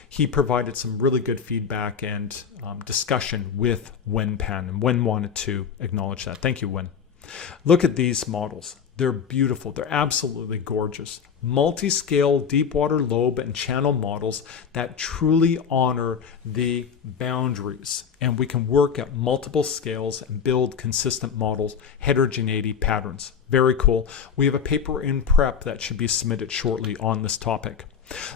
he provided some really good feedback and discussion with Wenpan, and Wen wanted to acknowledge that. Thank you, Wen. Look at these models. They're beautiful. They're absolutely gorgeous. Multi-scale deepwater lobe and channel models that truly honor the boundaries. And we can work at multiple scales and build consistent models, heterogeneity patterns. Very cool. We have a paper in prep that should be submitted shortly on this topic.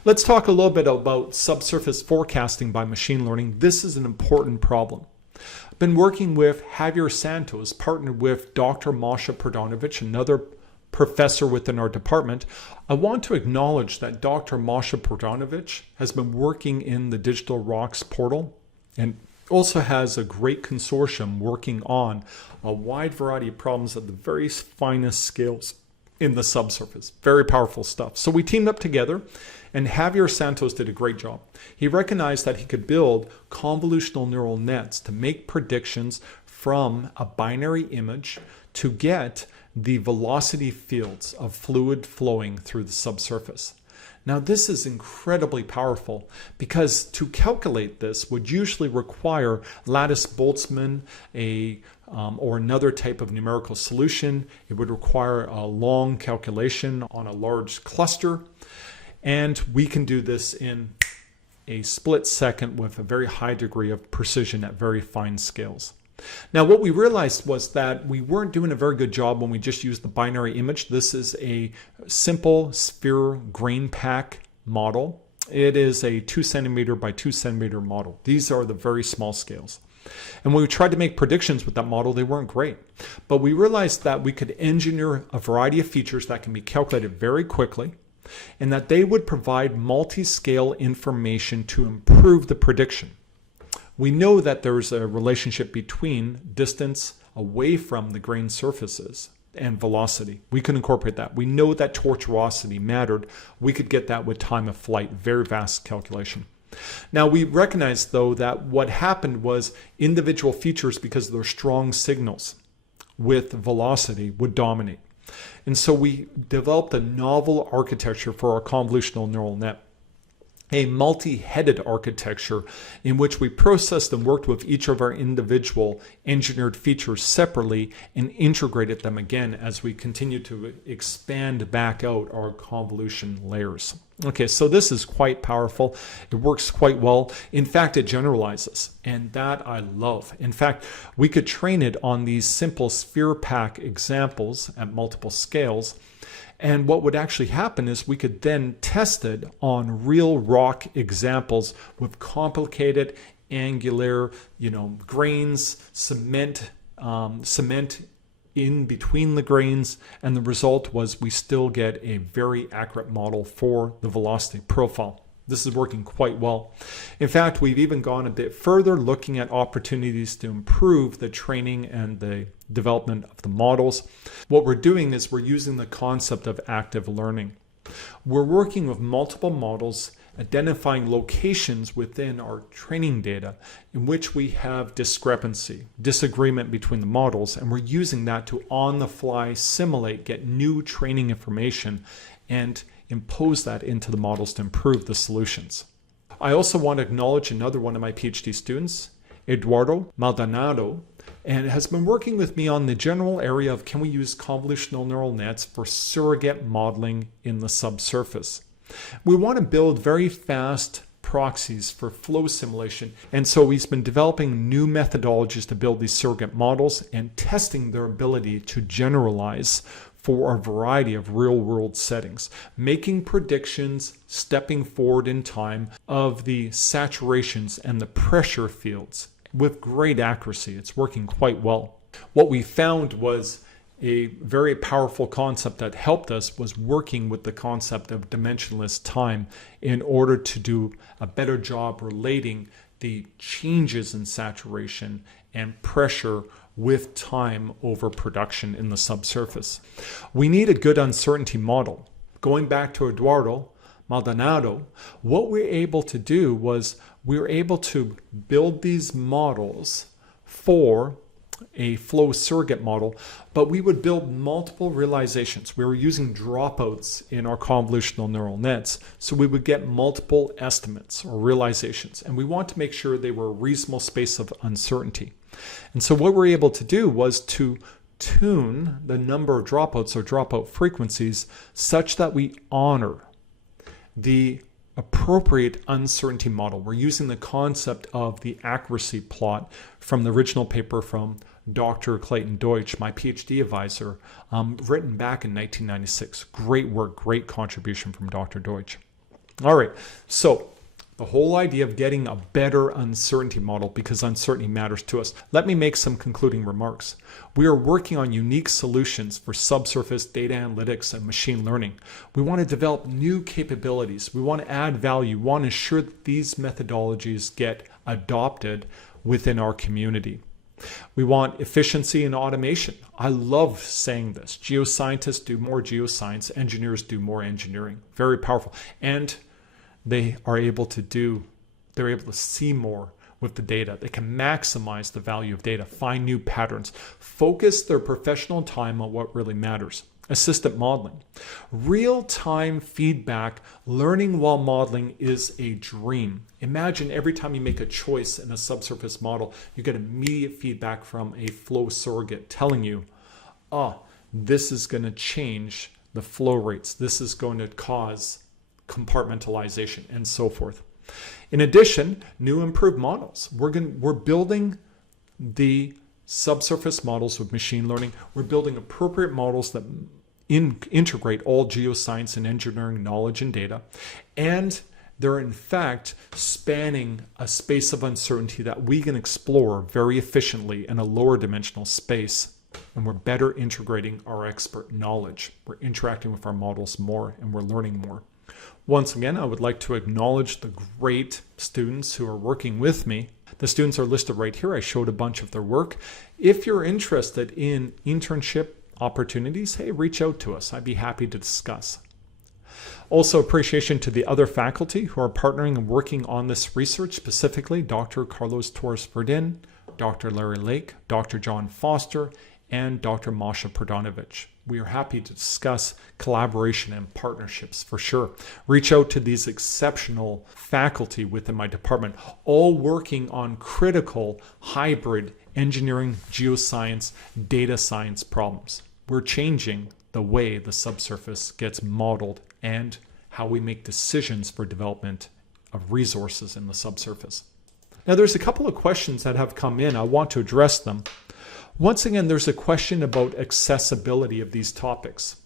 Let's talk a little bit about subsurface forecasting by machine learning. This is an important problem. I've been working with Javier Santos, partnered with Dr. Masha Perdanovic, another professor within our department, I want to acknowledge that Dr. Masha Bogdanovic has been working in the Digital Rocks portal and also has a great consortium working on a wide variety of problems at the very finest scales in the subsurface. Very powerful stuff. So we teamed up together, and Javier Santos did a great job. He recognized that he could build convolutional neural nets to make predictions from a binary image to get the velocity fields of fluid flowing through the subsurface. Now, this is incredibly powerful because to calculate this would usually require lattice-Boltzmann, or another type of numerical solution. It would require a long calculation on a large cluster. And we can do this in a split second with a very high degree of precision at very fine scales. Now, what we realized was that we weren't doing a very good job when we just used the binary image. This is a simple sphere grain pack model. It is a 2 centimeter by 2 centimeter model. These are the very small scales. And when we tried to make predictions with that model, they weren't great. But we realized that we could engineer a variety of features that can be calculated very quickly, and that they would provide multi-scale information to improve the prediction. We know that there's a relationship between distance away from the grain surfaces and velocity. We could incorporate that. We know that tortuosity mattered. We could get that with time of flight, very vast calculation. Now, we recognize, though, that what happened was individual features, because of their strong signals with velocity, would dominate. And so we developed a novel architecture for our convolutional neural net, a multi-headed architecture in which we processed and worked with each of our individual engineered features separately and integrated them again as we continue to expand back out our convolution layers. Okay, so this is quite powerful. It works quite well. In fact, it generalizes, and that I love. In fact, we could train it on these simple sphere pack examples at multiple scales. And what would actually happen is we could then test it on real rock examples with complicated angular, grains, cement in between the grains. And the result was we still get a very accurate model for the velocity profile. This is working quite well. In fact, we've even gone a bit further, looking at opportunities to improve the training and the development of the models. What we're doing is we're using the concept of active learning. We're working with multiple models, identifying locations within our training data in which we have disagreement between the models, and we're using that to on the fly simulate, get new training information, and impose that into the models to improve the solutions. I also want to acknowledge another one of my PhD students, Eduardo Maldonado, and has been working with me on the general area of can we use convolutional neural nets for surrogate modeling in the subsurface. We want to build very fast proxies for flow simulation, and so he's been developing new methodologies to build these surrogate models and testing their ability to generalize for a variety of real-world settings, making predictions, stepping forward in time of the saturations and the pressure fields with great accuracy. It's working quite well. What we found was a very powerful concept that helped us was working with the concept of dimensionless time in order to do a better job relating the changes in saturation and pressure with time over production in the subsurface. We need a good uncertainty model. Going back to Eduardo Maldonado, what we're able to do was we were able to build these models for a flow surrogate model, but we would build multiple realizations. We were using dropouts in our convolutional neural nets, so we would get multiple estimates or realizations, and we want to make sure they were a reasonable space of uncertainty. And so what we're able to do was to tune the number of dropouts or dropout frequencies such that we honor the appropriate uncertainty model. We're using the concept of the accuracy plot from the original paper from Dr. Clayton Deutsch, my PhD advisor, written back in 1996. Great work, great contribution from Dr. Deutsch. All right, so The whole idea of getting a better uncertainty model because uncertainty matters to us. Let me make some concluding remarks. We are working on unique solutions for subsurface data analytics and machine learning. We want to develop new capabilities. We want to add value. We want to ensure that these methodologies get adopted within our community. We want efficiency and automation. I love saying this. Geoscientists do more geoscience, engineers do more engineering. Very powerful. And they're able to see more with the data. They can maximize the value of data, find new patterns, focus their professional time on what really matters. Assistant modeling. Real-time feedback, learning while modeling is a dream. Imagine every time you make a choice in a subsurface model, you get immediate feedback from a flow surrogate telling you, this is going to change the flow rates. This is going to cause compartmentalization and so forth. In addition, new improved models. We're building the subsurface models with machine learning. We're building appropriate models that integrate all geoscience and engineering knowledge and data. And they're in fact spanning a space of uncertainty that we can explore very efficiently in a lower dimensional space. And we're better integrating our expert knowledge. We're interacting with our models more and we're learning more. Once again, I would like to acknowledge the great students who are working with me. The students are listed right here. I showed a bunch of their work. If you're interested in internship opportunities, hey, reach out to us. I'd be happy to discuss. Also, appreciation to the other faculty who are partnering and working on this research, specifically Dr. Carlos Torres-Verdin, Dr. Larry Lake, Dr. John Foster, and Dr. Masha Pradanovic. We are happy to discuss collaboration and partnerships for sure. Reach out to these exceptional faculty within my department, all working on critical hybrid engineering, geoscience, data science problems. We're changing the way the subsurface gets modeled and how we make decisions for development of resources in the subsurface. Now, there's a couple of questions that have come in. I want to address them. Once again, there's a question about accessibility of these topics.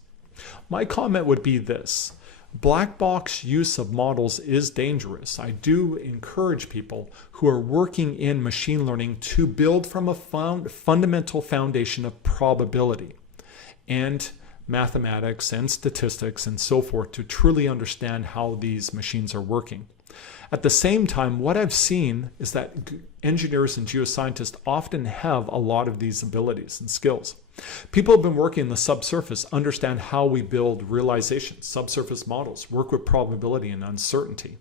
My comment would be this. Black box use of models is dangerous. I do encourage people who are working in machine learning to build from a fundamental foundation of probability and mathematics and statistics and so forth to truly understand how these machines are working. At the same time, what I've seen is that engineers and geoscientists often have a lot of these abilities and skills. People have been working in the subsurface, understand how we build realizations, subsurface models, work with probability and uncertainty.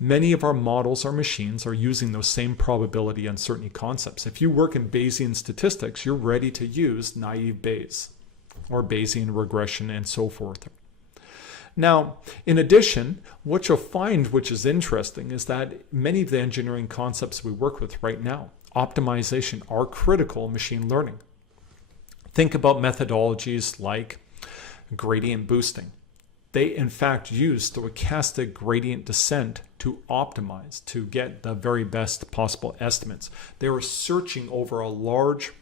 Many of our models, our machines, are using those same probability uncertainty concepts. If you work in Bayesian statistics, you're ready to use naive Bayes or Bayesian regression and so forth. Now, in addition, what you'll find, which is interesting, is that many of the engineering concepts we work with right now, optimization, are critical in machine learning. Think about methodologies like gradient boosting. They, in fact, use stochastic gradient descent to optimize, to get the very best possible estimates. They were searching over a large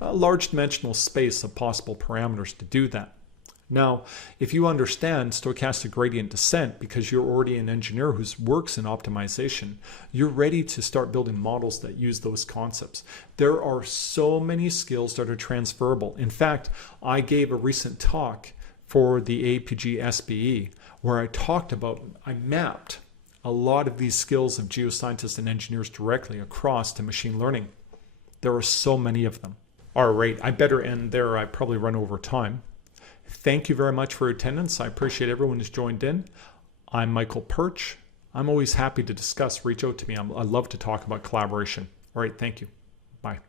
dimensional space of possible parameters to do that. Now, if you understand stochastic gradient descent, because you're already an engineer who works in optimization, you're ready to start building models that use those concepts. There are so many skills that are transferable. In fact, I gave a recent talk for the APG SBE where I mapped a lot of these skills of geoscientists and engineers directly across to machine learning. There are so many of them. All right, I better end there. I probably run over time. Thank you very much for your attendance. I appreciate everyone who's joined in. I'm Michael Pyrcz. I'm always happy to discuss. Reach out to me. I love to talk about collaboration. All right, thank you. Bye.